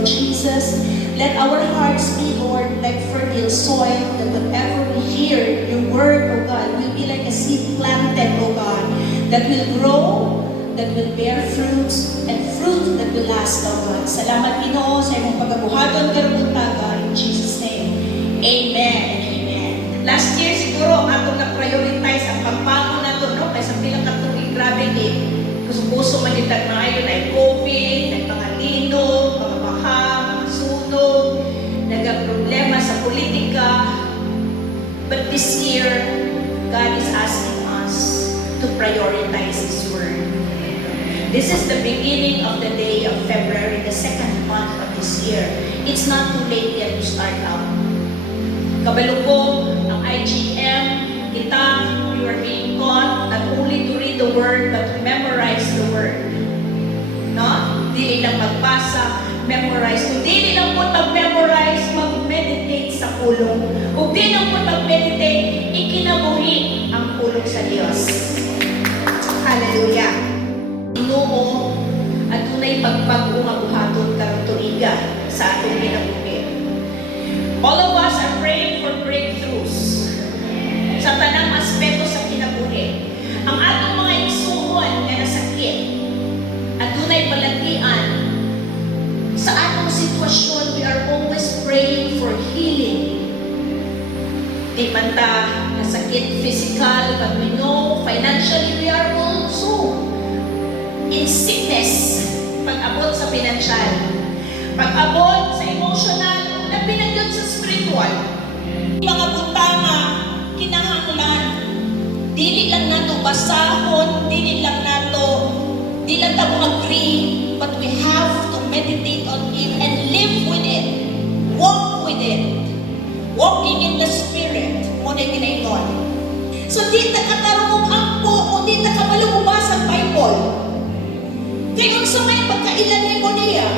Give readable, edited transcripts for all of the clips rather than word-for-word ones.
Lord Jesus. Let our hearts be, Lord, like fertile soil, that whatever we hear, your word, O God, will be like a seed planted, O God, that will grow, that will bear fruits, and fruit that will last, O God. Salamat, Ginoo, sa imong pagabuhaton karong buntaga. In Jesus' name, amen and amen. Last year, siguro, atong na-prioritize ang pagbangon nato, no? Kaysa pilang katubig, grabe ni puso magitag na ayon ay COVID, ay mga linog, mga baha, mga sunog, nagka-problema sa politika. But this year, God is asking us to prioritize His Word. This is the beginning of the day of February, the second month of this year. It's not too late yet to start out. Kabalo ko, ang IGM, kita, we were being taught not only to read the Word, but to memorize the Word. No? Dili lang magbasa, memorize. Kung dili lang po mag-memorize, mag-meditate sa pulong. Kung di lang po mag-meditate, ikinabuhi ang pulong sa Diyos. Hallelujah! Ginoo, at tunay pagbago nga buhaton karong tuiga sa atong ginabuhi. All of us are praying for breakthroughs sa tanang aspeto sa kinabuhi. Ang atong mga igsuon nga nasakit at dunay palagian sa atong sitwasyon, we are always praying for healing. Di man ta nasakit physical, but we know financially we are also in sickness. Pag-abot sa financial, pag-abot sa emotional, labi na yun sa spiritual. Mga butanga, kinahanglan, dili lang nato basahon, dili lang ta mo agree, but we have to meditate on it and live with it, walk with it, walking in the Spirit, mo na ginayon. So di ta katarong ampo, o di ta kamalubas ang Bible. Kaya kung sa may pagkailan mo niya,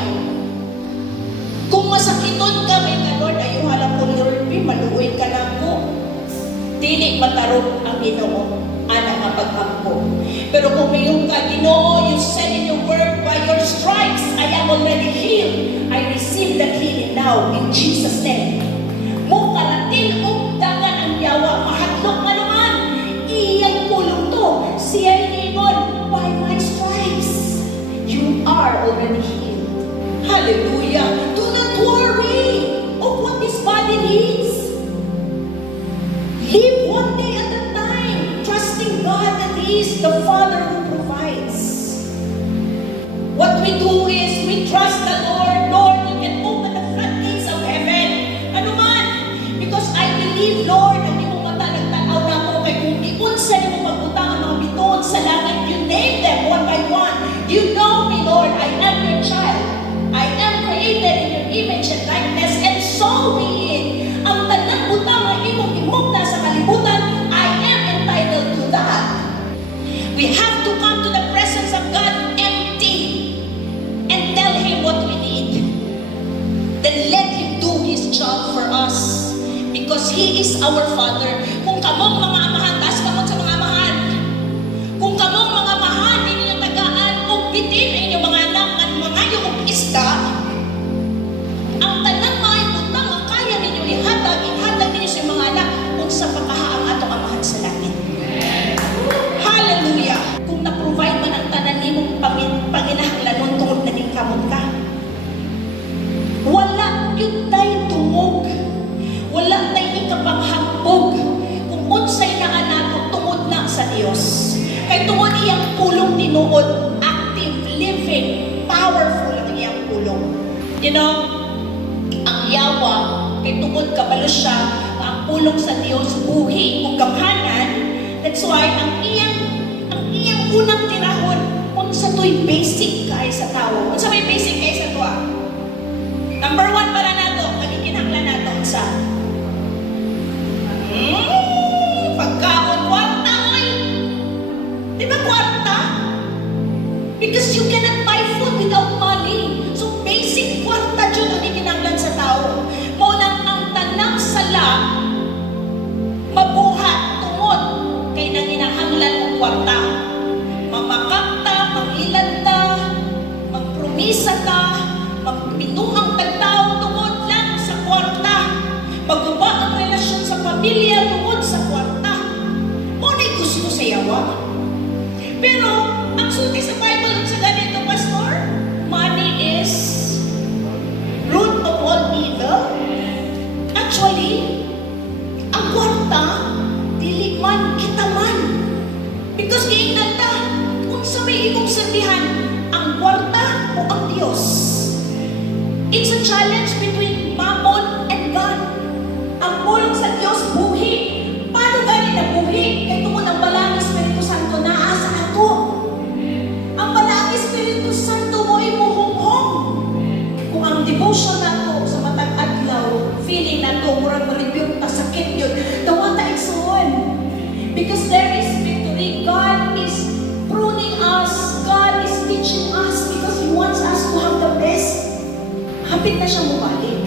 kung masakiton ka, may ka, Lord, ayaw halang ko, Lord, maluoy ka na mo. Dili matarong ang Ginoo, anak nga pag-ampo. Pero kung mayroon ka, Ginoo, you said in your word, by your stripes, I am already healed. I receive that healing now, in Jesus' name. Mo karatil o dangan ang yawa, mahatlok nga naman. Iyang pulong to, siya iningon, by my stripes, you are already healed. Hallelujah. Do not worry of what this body needs. Live one day at a time, trusting God that He is the Father who provides. What we do is we trust the Lord. Lord, you can open the floodgates of heaven. Ano man? Because I believe, Lord, na di mo matanag-tanaw na ako kay kung iunsa ni mo pagutang ang mga bituon sa langit. You name them one by one. You know me, Lord. I am your child. I am created in your image and likeness, and so be it. Ang tanang butang na imong imugna sa kalibutan, I am entitled to that. We have to come to the presence of God empty and tell Him what we need. Then let Him do His job for us, because He is our Father. Kung kamong mga amahan, taas kamong sa mga amahan. Kung kamong mga amahan, ninyo tagaan, o bitin na inyong mga anak, at mga yung isda, ang tanang mga ibutang, ang kaya ninyo ihatag ninyo sa mga anak, kung sa pagkahaang atong amahan sa langit. Hallelujah! Kung na-provide man ang tanan nimong panginahanglanon tungod na ning kamot ka, wala yun tayo tungog, wala tayo ikapanghambog kung unsay na nato tungod na sa Dios. Kay tungod iyang pulong tinuod, active, living, powerful ang iyang pulong. You know, ang yawa, kay tungod kabalo siya, ang pulong sa Dios buhi ug gamhanan. That's why ang iyang unang tirahon, unsa to'y basic kay sa tao. Unsa may basic kay sa tuwa? Number 1 para nato, magikinahanglan nato unsa? Pagkaon, kwarta, oy! Di ba kwarta? Because you cannot buy food without money. So basic kwarta dyan ang ikinanglan sa tao. Maunang ang tanang sala, mabuhat tungod kay nanginahanglan ng kwarta. Mamakakta, mangilanta, magprovide magsulti sa Bible sa ganito, Pastor. Money is root of all evil. Actually, ang kwarta, dili man kita man. Because giingnan ta, kung sa may imong sabihan, ang kwarta o ang Diyos. It's a challenge between Mammon and God. Ang pulong sa Diyos, buhi. Paano gani na buhi? Kaya tungkol ang Balang Espiritu Santo na asa ato. Ang Balang Espiritu Santo mo ay muhunghong. Kung ang devotion nato sa matag adlaw, feeling nato, murag malibiyong pasakit yun, tawata igsoon. Because there is victory. God is pruning us. God is teaching us because He wants us to have the best. Hapit na siya bumalik.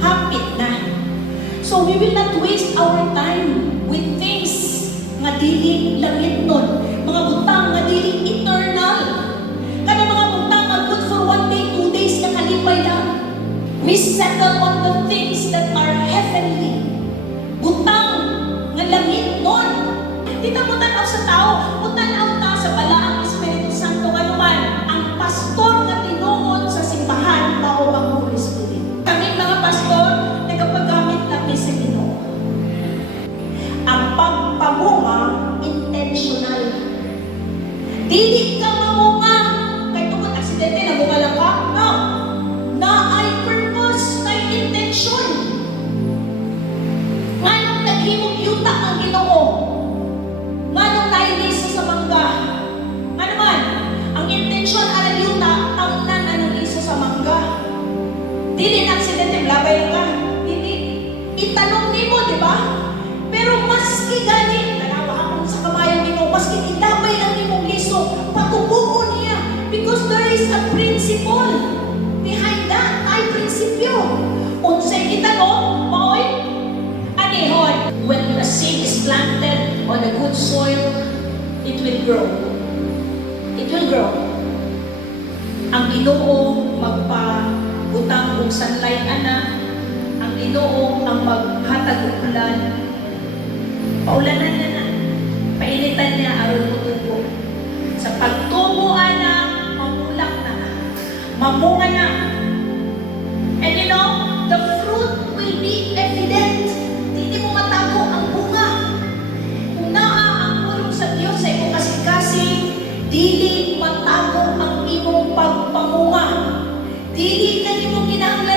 Hapit na. So we will not waste our time with things nga dili langit nun. Mga butang nga dili eternal. Kana mga butang nga good for 1 day, 2 days nga kalipay lang. We settle on the things that are heavenly. Butang nga langit nun. Dito mo tanaw sa tao, mutanaw ta sa Balaang Espiritu Santo nga naman, ang pastor nga tinuod sa simbahan mao ang Holy Spirit. Kaming mga pastor, nagapagamit kami sa Ginoo. Ang pagpamunga, intentional. Dili ka mamunga. Kaya tungkol aksidente, namunga lang ka? No. Na ay purpose, na intention. Nganong naghimog yuta ang Ginoo? Nganong nailisa sa mangga? Nga naman, ang intention aral yuta, tangnan anong isa sa mangga. Dili na aksidente, labay lang ka. Dili. Itanong nimo, di ba? Pero maski gani, tanawa akong sa kamayang Ginoo, maski ilabay lang nimong liso, patubuo niya. Because there is a principle behind that. Ay prinsipyo. Unsay itanong, maoy, anihon. When the seed is planted on a good soil, it will grow. It will grow. Ang Ginoo magpa-butang og sunlight ana, ang Ginoo ang maghatag og ulan. Paulanan na na. Painitan niya aron mutubo. Sa pagtubo ana, mamulak na. Mamunga na. And you know, the fruit will be evident. Hindi mo matago ang bunga. Kung naa ang pulong sa Diyos sa imong kasing-kasing, dili matago ang imong pagpamunga. Dili na imong kinahanglan